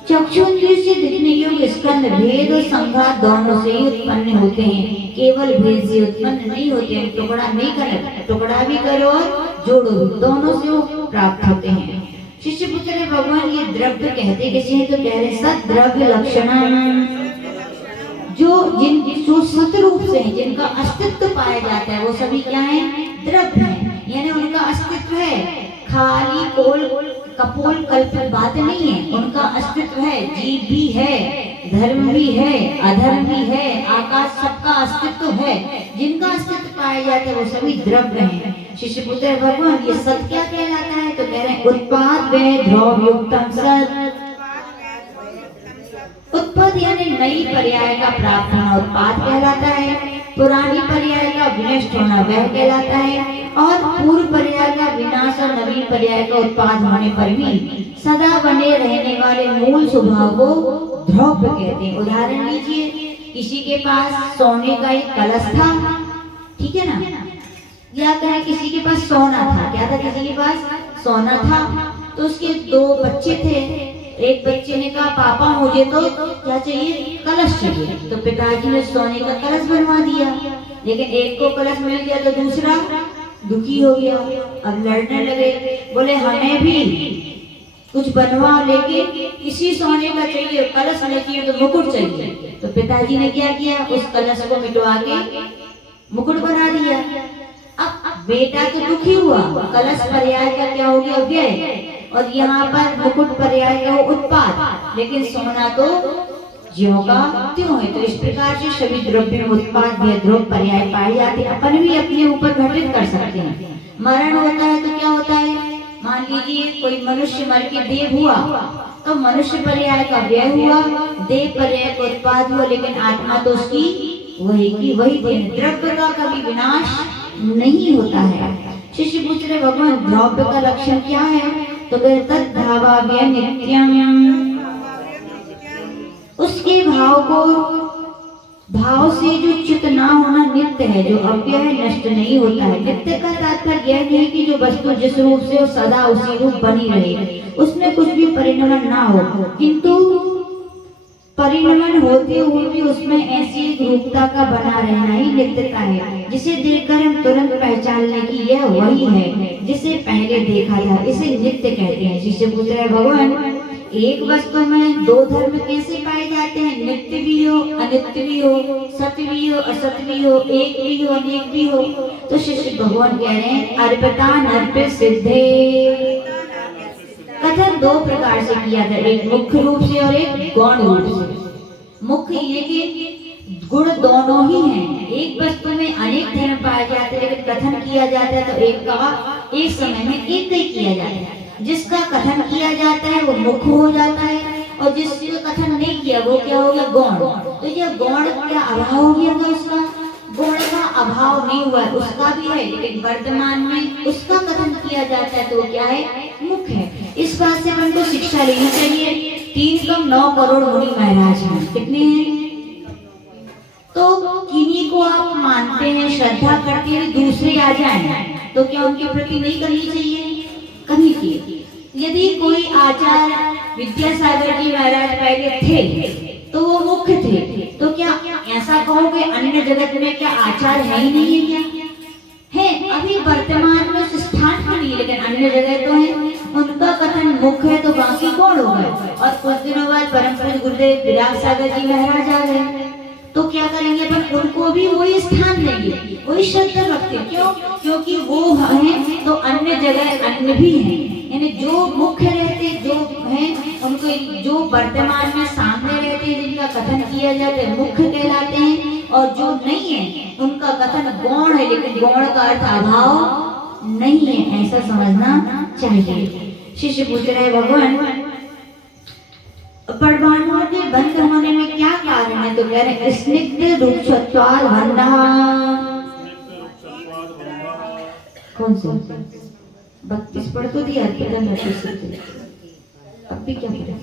चक्षुंद्रिय से दिखने योग्य स्कंद भेद और संघात दोनों से ही उत्पन्न होते हैं, केवल भेद से उत्पन्न नहीं होते हैं। टुकड़ा नहीं करो, टुकड़ा भी करो और जोड़ो भी, दोनों से वो प्राप्त होते हैं। शिष्य पूछ रहे भगवान ये द्रव्य कहते किसे हैं? तो कह रहे सद द्रव्य लक्षण। जो सत रूप से है, जिनका अस्तित्व पाया जाता है वो सभी क्या है? द्रव्य है, यानी उनका अस्तित्व है। खाली कपोल कल्पित बात नहीं है, उनका अस्तित्व है। जीव भी है, धर्म भी है, अधर्म भी है, आकाश सबका अस्तित्व है। जिनका अस्तित्व पाया जाता है वो सभी द्रव्य हैं। शिष्य पूछते हैं भगवान ये सत क्या कहलाता है? तो कह रहे हैं उत्पाद व द्रव्य युक्तम सत। उत्पद यानी नई पर्याय का प्राप्त होना उत्पाद कहलाता है, पुरानी पर्याय का विनष्ट होना वह कहलाता है, और पूर्व पर्याय का विनाश और नवीन पर्याय का उत्पाद होने पर भी सदा बने रहने वाले मूल स्वभाव को द्रव्य कहते हैं। उदाहरण लीजिए, किसी के पास सोने का एक कलश था, ठीक है ना, या कहें किसी के पास सोना था। क्या था? किसी के पास सोना था। तो उसके दो बच्चे थे। एक बच्चे ने कहा पापा मुझे तो क्या चाहिए? कलश चाहिए। तो पिताजी ने सोने का कलश बनवा दिया, लेकिन एक को कलश मिल गया तो दूसरा दुखी हो गया। अब लड़ने लगे, बोले हमें भी कुछ बनवा, लेकिन इसी सोने का चाहिए, कलश नहीं चाहिए तो मुकुट चाहिए। तो पिताजी ने क्या किया? उस कलश को मिटवा के मुकुट बना दिया। अब बेटा तो दुखी हुआ, कलश पर्याय का क्या हो गया? व्यय, और यहाँ पर मुकुट पर्याय का उत्पाद, लेकिन सोना तो ज्यों का त्यों है। तो इस प्रकार से सभी द्रव्य में उत्पाद व्यय द्रव्य पर्याय पाए जाते हैं। अपन भी अपने ऊपर घटित कर सकते हैं। मरण होता है तो क्या होता है? मान लीजिए कोई मनुष्य मर के देव हुआ, तो मनुष्य पर्याय का व्यय हुआ, देव पर्याय का उत्पाद हुआ, लेकिन आत्मा तो उसकी वही की वही थी। द्रव्य का कभी विनाश नहीं होता है। शिष्य पूछ रहे भगवान द्रव्य का लक्षण क्या है? तो तद्भावाव्य नित्यम, उसके भाव को भाव से जो च्युत ना होना नित्य है, जो अव्यय है नष्ट नहीं होता है। नित्य का तात्पर्य यह नहीं कि जो वस्तु जिस रूप से हो सदा उसी रूप बनी रहे, उसमें कुछ भी परिणमन ना हो, किंतु परिणमन होते हुए भी उसमें ऐसी रूपता का बना रहना ही नित्यता है, जिसे देखकर हम तुरंत पहचान लें कि यह वही है जिसे पहले देखा था। इसे नित्य कहते हैं। जिसे पूछ रहे भगवान एक वस्तु में दो धर्म कैसे पाए जाते हैं? नित्य भी हो अनित्य भी हो, सत्य भी हो असत्य भी हो, एक भी हो अनेक भी हो। तो शिष्य भगवान कह रहे हैं अर्पिता नर्पित सिद्धे। कथन दो प्रकार से किया था, एक मुख्य रूप से और एक गौण रूप से। मुख्य ये कि गुण दोनों ही हैं। एक वस्तु में अनेक धर्म पाए जाते हैं, लेकिन कथन किया जाता है तो एक का एक समय में एक ही किया जाता है। जिसका कथन किया जाता है वो मुख्य हो जाता है, और जिसका कथन नहीं किया वो क्या हो गया? गौण। तो ये गौण का अभाव हो गया, उसका गुण का अभाव नहीं हुआ, उसका भी है, लेकिन वर्तमान में उसका कथन किया जाता है तो क्या है? मुख्य है। इस बात से हमको शिक्षा लेनी चाहिए। 3 कम 9 करोड़ मुनि महाराज हैं। कितने हैं? तो किन्हीं को आप मानते हैं, श्रद्धा करते हैं, दूसरे आ जाए तो क्या उनके प्रति नहीं करनी चाहिए? करनी चाहिए। यदि कोई आचार्य विद्यासागर जी महाराज पहले थे तो वो मुख्य थे, तो क्या ऐसा कहोगे अन्य जगत में क्या आचार है ही नहीं है? क्या है? अभी वर्तमान में उस स्थान पर नहीं, लेकिन अन्य जगह तो है। उनका कथन मुख्य है तो बाकी कौन हो गए? और कुछ दिनों बाद परम पूज्य गुरुदेव विद्यासागर जी महाराज आ गए, तो क्या करेंगे? पर उनको भी वही स्थान देंगे, वही श्रद्धा रखते। क्यों? क्योंकि वो हैं तो अन्य जगह अन्य भी हैं। यानी जो मुख्य रहते जो हैं उनको, जो वर्तमान में सामने रहते हैं जिनका कथन किया जाता है मुख्य कहलाते हैं, और जो नहीं है उनका कथन गौण है, लेकिन गौण का अर्थ अभाव नहीं है, ऐसा समझना चाहिए। शिष्य पूछ रहे भगवान परमाणुओं के बंद होने में क्या कारण है? तो कह रहे स्निग्ध रूक्षत्वाद बंधा। कौन सा? 32 पढ़ तो दिया, अब भी क्या पढ़े?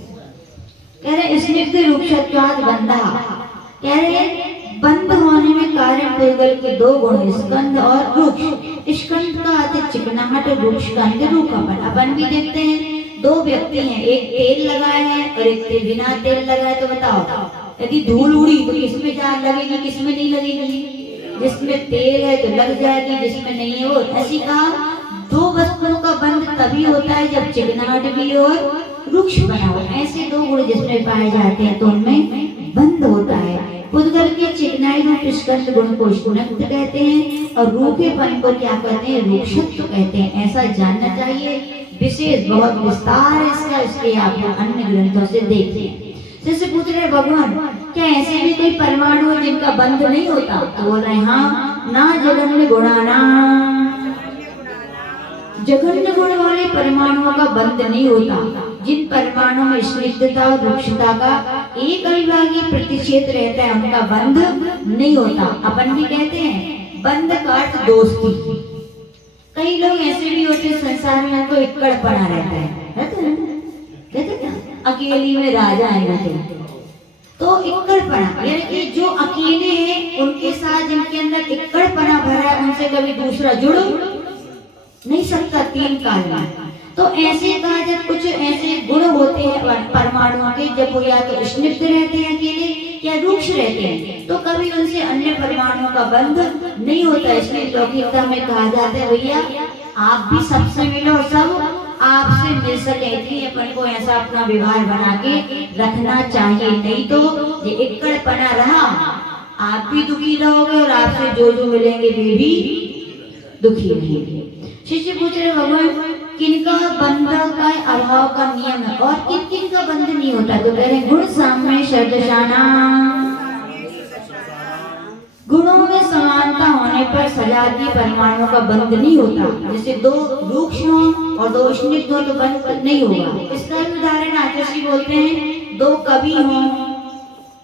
कह रहे स्निग्ध रूक्षत्वाद बंधा। कह रहे बंद होने में कारण पूर्वल के 2 गुण, स्कंद और रूक्ष। स्कंद का अर्थ चिकनाहट, रूक्ष का अर्थ रूखापन। अपन भी देखते हैं 2 व्यक्ति हैं, एक तेल लगाए हैं और एक तेल बिना तेल लगाए। तो बताओ यदि धूल उड़ी तो किसमें जान लगेगी, किसमें नहीं लगेगी? जिसमें तेल है तो लग जाएगी, जिसमें नहीं है वो। ऐसी कहा 2 वस्तुओं का बंध तभी होता है जब चिकनाहट भी और रूक्ष बना हो। ऐसे 2 गुण जिसमें पाए जाते हैं तो उनमें बंध होता है। पुद्गल के चिकनाई रूप स्कंद गुण को स्निग्ध कहते हैं, और रूखेपन को क्या कहते हैं? रूक्षत्व कहते हैं। ऐसा जानना चाहिए। विशेष बहुत विस्तार है इसका, इसके आप अन्य ग्रंथों से देखिए। जैसे पूछ रहे भगवान क्या ऐसे भी कोई परमाणु है जिनका बंध नहीं होता? तो बोल रहे हाँ, ना जघन्य गुणाना, जघन्य गुण वाले परमाणुओं का बंध नहीं होता। जिन परमाणुओं में स्निग्धता और रूक्षता का एक अविभागी प्रतिषेध रहता है उनका बंध नहीं होता। अपन भी कहते हैं बंध का अर्थ दोस्ती। कई लोग ऐसे भी होते हैं संसार में उनको इक्कड़ पड़ा रहता है, कहते क्या अकेली में राजा है। तो इक्कड़पना यानी कि जो अकेले हैं उनके साथ जिनके अंदर इक्कड़पना भरा है उनसे कभी दूसरा जुड़ नहीं सकता तीन काल में। तो ऐसे कहा जाए कुछ ऐसे गुण होते हैं परमाणुओं के, जब वो या तो स्निग्ध रहते हैं अकेले या रूक्ष रहते हैं तो कभी उनसे अन्य परमाणुओं का बंध नहीं होता। इसलिए लौकिकता में कहा जाता है भैया आप भी सबसे मिलो, सब आपसे मिल सके, इसलिए अपन को ऐसा अपना व्यवहार बना के रखना चाहिए। नहीं तो ये इक्कड़पना रहा आप भी दुखी रहोगे और आपसे जो जो मिलेंगे वे भी दुखी रहेंगे। शिष्य पूछ रहे भगवान किनका बंध का अभाव का नियम है और किन किन का बंध नहीं होता। तो कह रहे गुण साम्य षड्दशाना, गुणों में समानता होने पर सजातीय परमाणुओं का बंध नहीं होता। जैसे दो रूक्ष हो और दो स्निग्ध हो तो बंध नहीं होगा। इसका उदाहरण आचार्य बोलते हैं दो कवि हो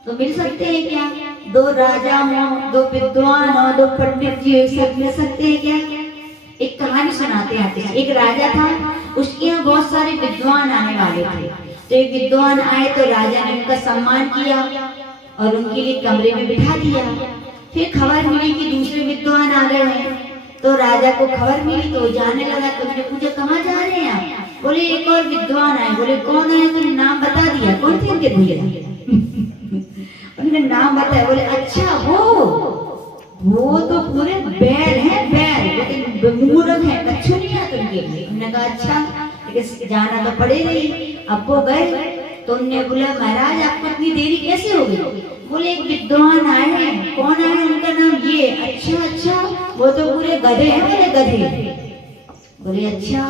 तो मिल सकते हैं क्या, दो राजा हो, दो विद्वान हो, दो पंडित जी एक साथ मिल सकते हैं क्या। एक कहानी सुनाते हैं। एक राजा था, उसके यहाँ बहुत सारे विद्वान आने वाले थे। तो एक विद्वान आए तो राजा ने उनका सम्मान किया और उनके लिए कमरे में बिठा दिया। फिर खबर मिली कि दूसरे विद्वान आ रहे हैं, तो राजा को खबर मिली तो जाने लगा। तो उसने पूछा कहाँ जा रहे हैं आप। बोले एक और विद्वान आए। बोले कौन है, तो नाम बता दिया। कौन थे उनके भैया उन्होंने नाम बताया। बोले अच्छा वो तो पूरे बैल हैं, बैल लेकिन मूर्ख है, कच्छु नहीं है तुमके लिए। उन्होंने कहा अच्छा लेकिन जाना तो पड़ेगा ही। अब वो गए तो उन्होंने बोला महाराज आपको इतनी देरी कैसे हो गई। बोले एक विद्वान आए हैं। कौन आए, उनका नाम ये। अच्छा वो तो पूरे गधे हैं। बोले गधे। बोले अच्छा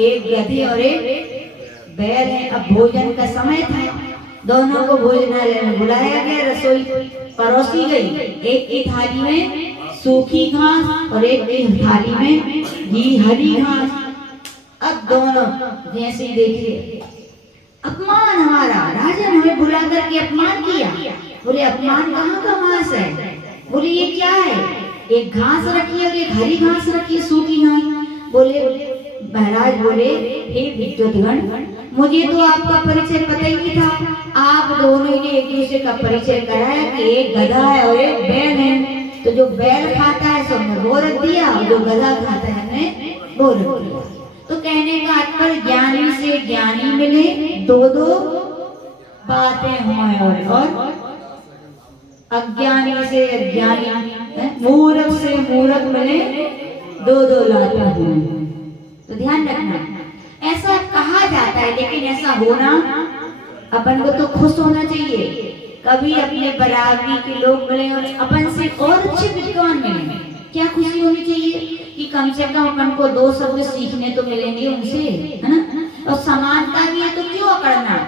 एक गधे और एक बैल है। अब भोजन का समय था, दोनों को भोजनालय में बुलाया गया, रसोई परोसी गई। एक की थाली में सूखी घास और एक की थाली में ये हरी घास। अब दोनों जैसे ही देखिए अपमान, हमारा राजा ने हमें बुला करके अपमान किया। बोले अपमान कहाँ का घास है। बोले ये क्या है, एक घास रखी और एक हरी घास रखी, सूखी घास। बोले महाराज बोले हे विद्वद्गण मुझे तो आपका परिचय पता ही नहीं था। आप दोनों ने एक दूसरे का परिचय कराया कि एक गधा है और एक बैल है। तो जो बैल खाता है सो हमने वो रख दिया और जो गधा खाता है हमने वो रख दिया। तो कहने का तात्पर्य ज्ञानी से ज्ञानी मिले दो बातें हों और अज्ञानी से अज्ञानी, मूर्ख से मूर्ख मिले दो लाता हूँ। तो ध्यान रखना ऐसा कहा जाता है लेकिन ऐसा होना अपन को तो खुश होना चाहिए। कभी अपने बराबरी के लोग मिले और अपन से और अच्छे विद्वान मिले, क्या खुशी होनी चाहिए कि कम से कम अपन को दो शब्द सीखने तो मिलेंगे उनसे, है ना। और समानता भी है तो क्यों अकड़ना,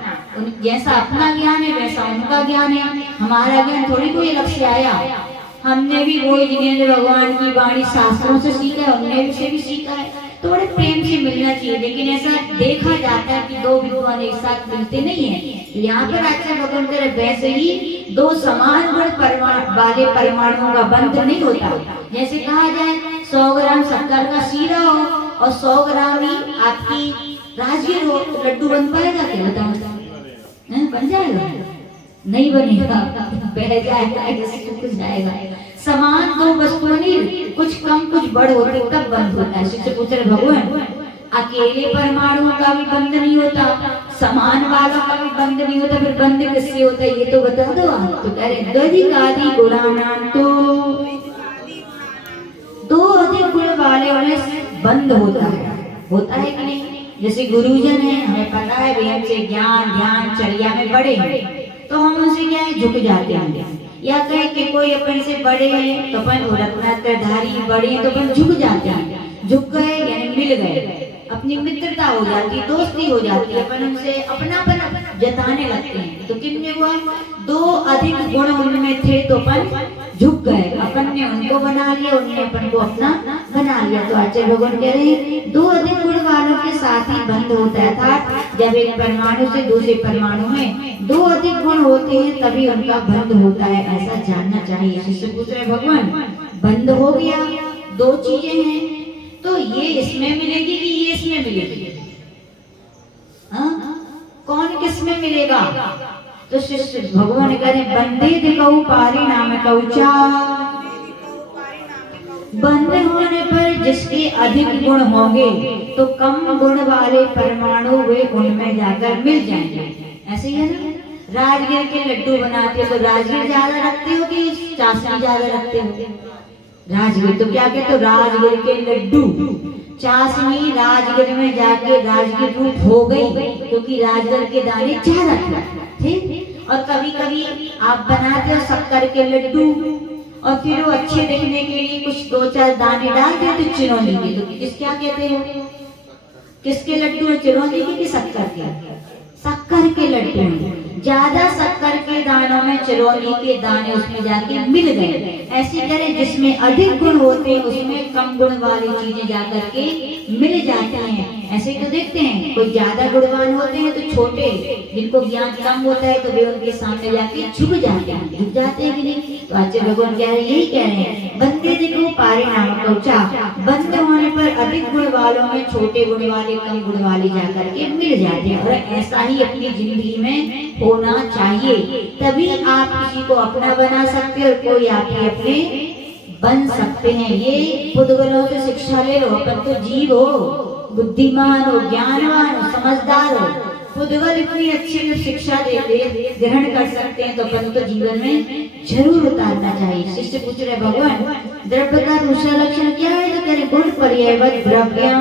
जैसा अपना ज्ञान है वैसा उनका ज्ञान है। हमारा ज्ञान थोड़ी कोई अलग से आया, हमने भी वो जिन्हें भगवान की वाणी शास्त्रों से सीखा है उनने से भी सीखा है। तो बड़े प्रेम से मिलना चाहिए। लेकिन ऐसा देखा जाता है कि दो विद्वान एक साथ मिलते नहीं है। यहाँ पर आचार्य भगवान कह रहे वैसे ही दो समान गुण वाले परमाणुओं का बंध नहीं होता। जैसे कहा जाए 100 ग्राम शक्कर का सीरा हो और 100 ग्राम ही आपकी राजगिर हो, लड्डू बन पाएगा क्या, बताओ। बन जाएगा? नहीं बनेगा, बह जाएगा, कुछ जाएगा। समान दो वस्तुएं कुछ कम कुछ बढ़ होते तब बंध होता है। शिष्य पूछ रहे भगवान अकेले परमाणुओं का भी बंध नहीं होता, समान वालों का भी बंध नहीं होता, फिर बंध किससे होता है ये तो बता दो आप। तो कह रहे द्वधिकादि गुणानां तो दो अधिक गुण वाले में बंध होता है कि नहीं। जैसे गुरुजन है, हमें पता है वे हमसे ज्ञान ध्यान चर्या में बड़े हैं तो हम उनसे क्या है झुक जाते हैं। या कहे कि कोई अपन से बड़े हैं तो अपन रत्नाकरधारी बड़े हैं तो अपन झुक जाते हैं। झुक गए यानी मिल गए, अपनी मित्रता हो जाती है, दोस्ती हो जाती है, अपन उनसे अपनापन जताने लगते हैं। तो किन में हुआ, दो अधिक गुण उनमें थे तो अपन झुक गए, अपन ने उनको बना लिया, उन्होंने अपन को अपना बना लिया। तो आचार्य भगवान कह रहे हैं दो अधिक गुण वालों के साथ ही बंध होता है। अर्थात जब एक परमाणु से दूसरे परमाणु में दो अधिक गुण होते हैं तभी उनका बंध होता है, ऐसा जानना चाहिए। शिष्य पूछ रहे भगवान बंध हो गया, दो चीजें हैं, तो ये इसमें मिलेगी कि ये इसमें मिलेगी? कौन किस में मिलेगा? तो शिष्य भगवान कह रहे बंदे दिखाऊ पारी नाम कौचा, बंद होने पर जिसके अधिक गुण होंगे तो कम गुण वाले परमाणु वे उनमें जाकर मिल जाएंगे। ऐसे ही है ना, राजगिर के लड्डू बनाते हो तो राजगिर ज्यादा रखते हो कि चाशनी ज्यादा रखते हो? राजगिर तो क्या कहते हो, राजगिर के लड्डू, चाशनी राजगिर में जाके राजगिर रूप हो गई क्योंकि राजगिर के दाने ज्यादा थे, ठीक। और कभी कभी आप बनाते हो शक्कर के लड्डू और फिर वो अच्छे दिखने के लिए कुछ दो चार दाने डाल देते तो चिरौंजी के, तो किस क्या कहते हो, किसके लड्डू है, चिरौंजी के कि शक्कर के? शक्कर के लड्डू, ज्यादा शक्कर के दानों में चिरौंजी के दाने उसमें जाके मिल गए। ऐसे करें जिसमें अधिक गुण होते हैं उसमें कम गुण वाली चीजें जाकर के मिल जाती हैं। ऐसे तो देखते हैं कोई ज्यादा गुणवान होते हैं तो छोटे जिनको ज्ञान कम होता है तो वे उनके सामने जाके झुक जाते हैं, झुक जाते हैं कि नहीं? तो आज भगवान कह रहे यही कह रहे हैं बंदे देखो पारे नाम कौचा, बंद होने पर अधिक गुण वालों में छोटे गुण वाले कम गुण वाले जाकर के मिल जाते हैं। और ऐसा ही अपनी जिंदगी में होना चाहिए, तभी आप किसी को अपना बना सकते हैं और कोई आपके अपने बन सकते हैं। ये पुद्गलों से शिक्षा ले लो, अपन तो जीव हो, बुद्धिमान हो, ज्ञानवान हो, समझदार हो, पुद्गल इतनी अच्छी शिक्षा देते ग्रहण कर सकते हैं तो अपन तो जीवन में जरूर उतारना चाहिए। शिष्य पूछ रहे भगवान द्रव्य का दूसरा लक्षण क्या है? तो कह रहे गुण पर्यायवत द्रव्यम,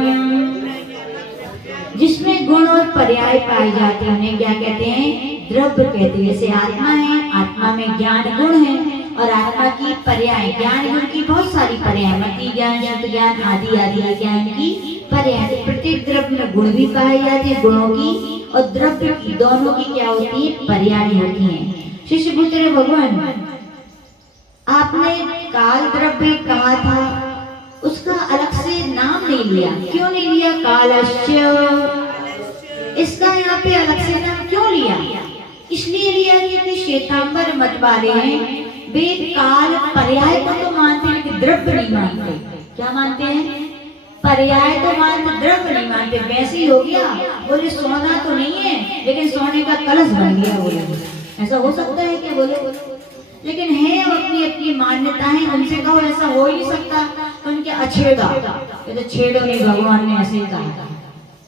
जिसमें गुण और पर्याय पाए जाते हैं उन्हें क्या कहते हैं? द्रव्य कहते हैं। जैसे आत्मा है, आत्मा में ज्ञान गुण है और आत्मा की पर्याय, ज्ञान गुण की बहुत सारी पर्याय, मति ज्ञान, शुद्ध ज्ञान आदि आदि ज्ञान की पर्याय। प्रत्येक द्रव्य में गुण भी पाए जाते हैं, गुणों की और द्रव्य की दोनों की क्या होती है? पर्याय होती है। शिष्य पूछ रहे भगवान आपने काल द्रव्य कहा था, उसका अलग से नाम नहीं लिया, क्यों नहीं लिया? कालस्य, इसका यहाँ पे अलग से नाम क्यों लिया? इसलिए लिया क्योंकि श्वेतांबर मत वाले हैं वे काल पर्याय को तो मानते हैं लेकिन द्रव्य नहीं मानते। क्या मानते हैं? पर्याय तो मानते, द्रव्य नहीं मानते। वैसे ही हो गया, बोले सोना तो नहीं है लेकिन सोने का कलश बन गया, बोले ऐसा हो सकता है क्या? बोले लेकिन है अपनी अपनी मान्यताएं, उनसे कहो ऐसा हो ही नहीं सकता तो उनके अछेड़ा, तो छेड़ो नहीं, भगवान ने ऐसे ही कहा।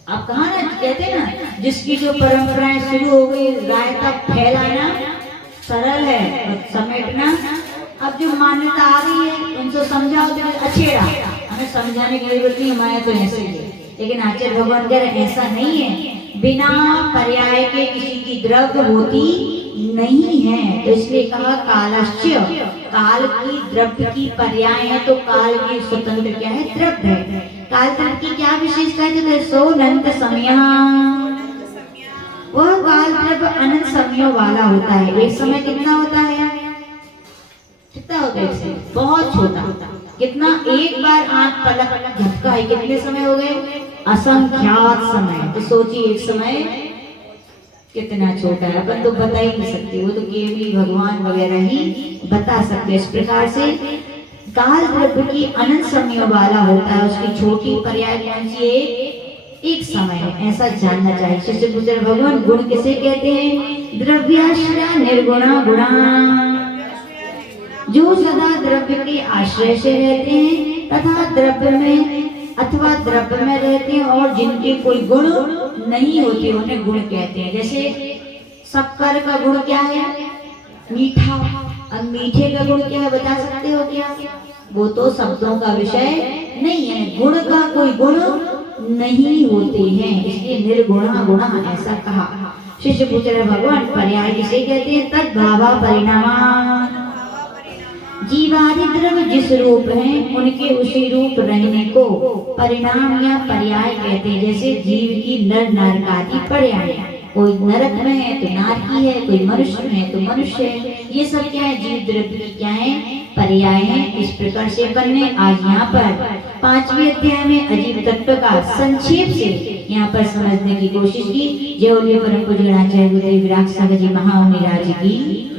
आप कहा ना, कहते ना जिसकी जो परंपराएं शुरू हो गई राय तक फैलाना सरल है और समेटना, अब जो मान्यता आ रही है उनको समझाओ तो अछेड़ा, हमें समझाने की जरूरत नहीं, हमारे तो ऐसे ही है। लेकिन आचार्य भगवान कह रहे ऐसा नहीं है, बिना पर्याय के किसी की द्रव्य होती नहीं है। तो इसलिए कहा कालस्य, काल की द्रव्य की पर्याय है तो काल की स्वतंत्र क्या है? द्रव्य है। काल द्रव्य की क्या विशेषता है? तो सोनंत समय, वह काल द्रव्य अनंत समयों वाला होता है। एक समय कितना होता है? कितना होता है? एक समय बहुत छोटा, कितना? एक बार आंख पलक झपका है, कितने समय हो गए? असंख्यात समय। तो सोचिए एक समय कितना छोटा है, अपन तो बता ही नहीं सकते, वो तो केवल भगवान वगैरह ही बता सकते। इस प्रकार से काल द्रव्य की अनंत समयों वाला होता है, उसकी छोटी पर्याय कौन सी है? एक समय है, ऐसा जानना चाहिए। शिष्य पूछ रहे भगवान गुण किसे कहते हैं? द्रव्याश्रय निर्गुणा गुणा, जो सदा द्रव्य के आश्रय से रहते हैं तथा द्रव्य में अथवा द्रव्य में रहते हैं और जिनके कोई गुण नहीं होते उन्हें गुण कहते हैं। जैसे शक्कर का गुण क्या है? मीठा। अब मीठे का गुण क्या है, बता सकते हो क्या? वो तो शब्दों का विषय नहीं है, गुण का कोई गुण नहीं होते हैं, इसलिए निर्गुणा गुणा ऐसा कहा। शिष्य पूछ रहे भगवान पर्याय किसे कहते हैं? तद भावा परिणाम, जीवादि द्रव्य जिस रूप हैं उनके उसी रूप रहने को परिणाम या पर्याय कहते हैं। जैसे जीव की नर नारकादि पर्याय, कोई नरक में है तो नारकी है, कोई मनुष्य में है तो मनुष्य है। ये सब क्या है? जीव द्रव्य की क्या है? पर्याय है। इस प्रकार से अपन ने आज यहाँ पर 5वें अध्याय में अजीव तत्व का संक्षेप से यहाँ पर समझने की कोशिश की। जय बोलिए परम पूज्य आचार्य गुरुदेव विराट सागर जी महामुनि राज की।